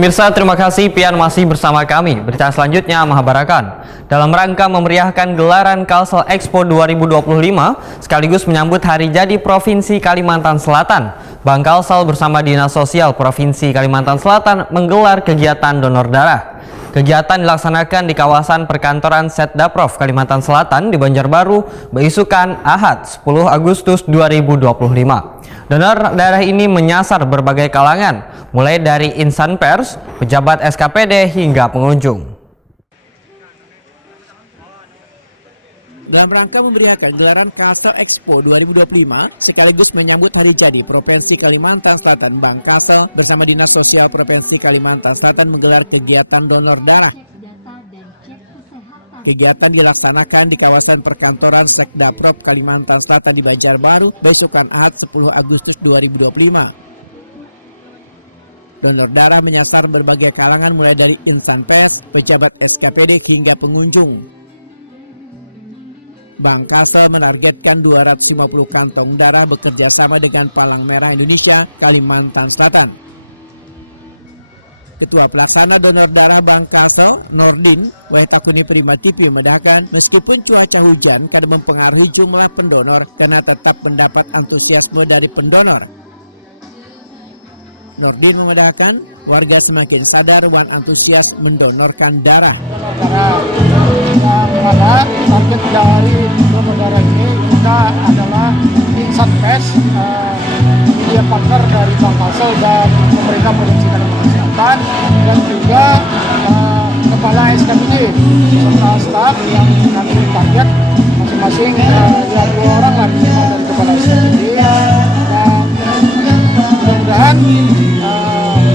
Pemirsa, terima kasih Pian masih bersama kami. Berita selanjutnya Mahabarakan. Dalam rangka memeriahkan gelaran Kalsel Expo 2025 sekaligus menyambut hari jadi Provinsi Kalimantan Selatan, Bank Kalsel bersama Dinas Sosial Provinsi Kalimantan Selatan menggelar kegiatan donor darah. Kegiatan dilaksanakan di kawasan perkantoran Setdaprov Kalimantan Selatan di Banjarbaru, beisukan Ahad 10 Agustus 2025. Donor darah ini menyasar berbagai kalangan, mulai dari insan pers, pejabat SKPD hingga pengunjung. Dalam rangka memeriahkan gelaran Kalsel Expo 2025 sekaligus menyambut hari jadi Provinsi Kalimantan Selatan, Bank Kalsel bersama Dinas Sosial Provinsi Kalimantan Selatan menggelar kegiatan donor darah. Kegiatan dilaksanakan di kawasan perkantoran Setdaprov Kalimantan Selatan di Banjarbaru, besukan Ahad 10 Agustus 2025. Donor darah menyasar berbagai kalangan mulai dari insan pers, pejabat SKPD hingga pengunjung. Bank Kalsel menargetkan 250 kantong darah bekerja sama dengan Palang Merah Indonesia Kalimantan Selatan. Ketua Pelaksana Donor Darah Bank Kalsel, Nordin Wahtakuni Prima TV memendahkan meskipun cuaca hujan kadang mempengaruhi jumlah pendonor karena tetap mendapat antusiasme dari pendonor. Nordin memendahkan warga semakin sadar dan antusias mendonorkan darah. Yang mana target dari donor darah ini kita adalah insan pers, media partner dari Bank Kalsel dan pemerintah Provinsi Kalimantan Selatan, dan juga kepala SKPD serta staf yang kami target masing-masing ya 2 orang lah minimal dari kepala SKPD, dan mudah-mudahan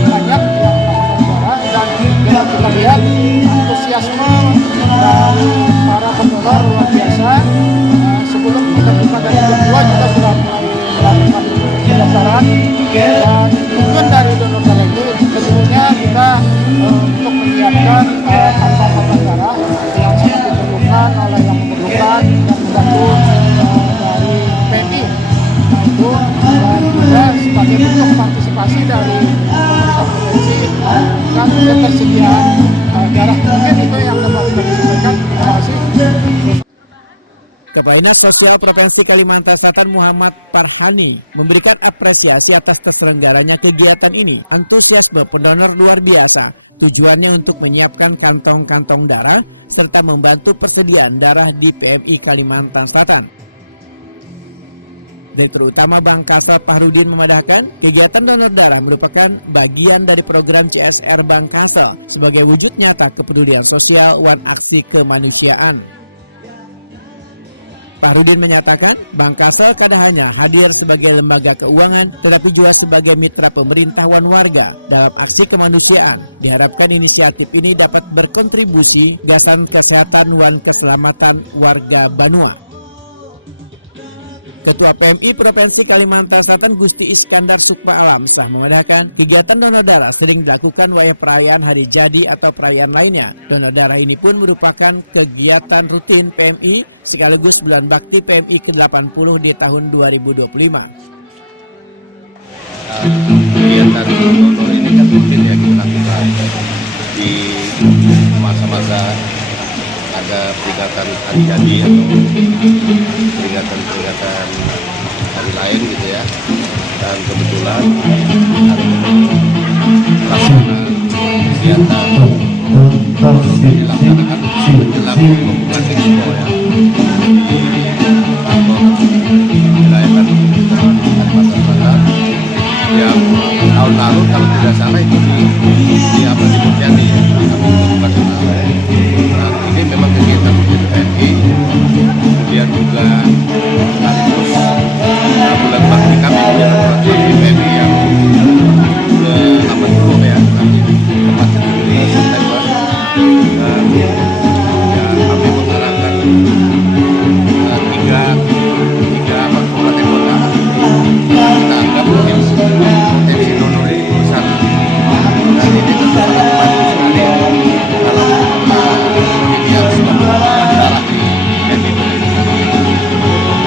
banyak yang mendonor darah, dan kita lihat antusiasme dari para pendonor luar biasa. Sebelum kita buka dari jam 2 kita sudah mulai melakukan pendaftaran, dan tujuan dari donor darah ini sebetulnya kita untuk menyiapkan kantong darah yang sangat diperlukan oleh yang memerlukan dan membantu dari PMI. Nah itu, dan juga sebagai bentuk partisipasi dari pemerintah provinsi dan ketersediaan darah. Mungkin itu yang dapat kami sampaikan. Terima kasih. Kepala Dinas Sosial Provinsi Kalimantan Selatan Muhammad Farhani memberikan apresiasi atas terselenggaranya kegiatan ini. Antusiasme pendonor luar biasa. Tujuannya untuk menyiapkan kantong-kantong darah serta membantu persediaan darah di PMI Kalimantan Selatan. Direktur Utama Bank Kalsel Fahrudin memandahkan kegiatan donor darah merupakan bagian dari program CSR Bank Kalsel sebagai wujud nyata kepedulian sosial dan aksi kemanusiaan. Fahrudin menyatakan Bank Kalsel tidak hanya hadir sebagai lembaga keuangan, tetapi juga sebagai mitra pemerintah dan warga dalam aksi kemanusiaan. Diharapkan inisiatif ini dapat berkontribusi gasan kesehatan dan keselamatan warga Banua. Ketua PMI Provinsi Kalimantan Selatan Gusti Iskandar Sukma Alamsah memandahkan kegiatan donor darah sering dilakukan wayah perayaan hari jadi atau perayaan lainnya. Donor darah ini pun merupakan kegiatan rutin PMI sekaligus bulan bakti PMI ke-80 di tahun 2025. Kegiatan donor ini kan rutin ya kita lakukan di masa-masa ada peringatan hari jadi atau peringatan hari lain gitu ya, dan kebetulan hari ini pelaksanaan kegiatan dilaksanakan menjelang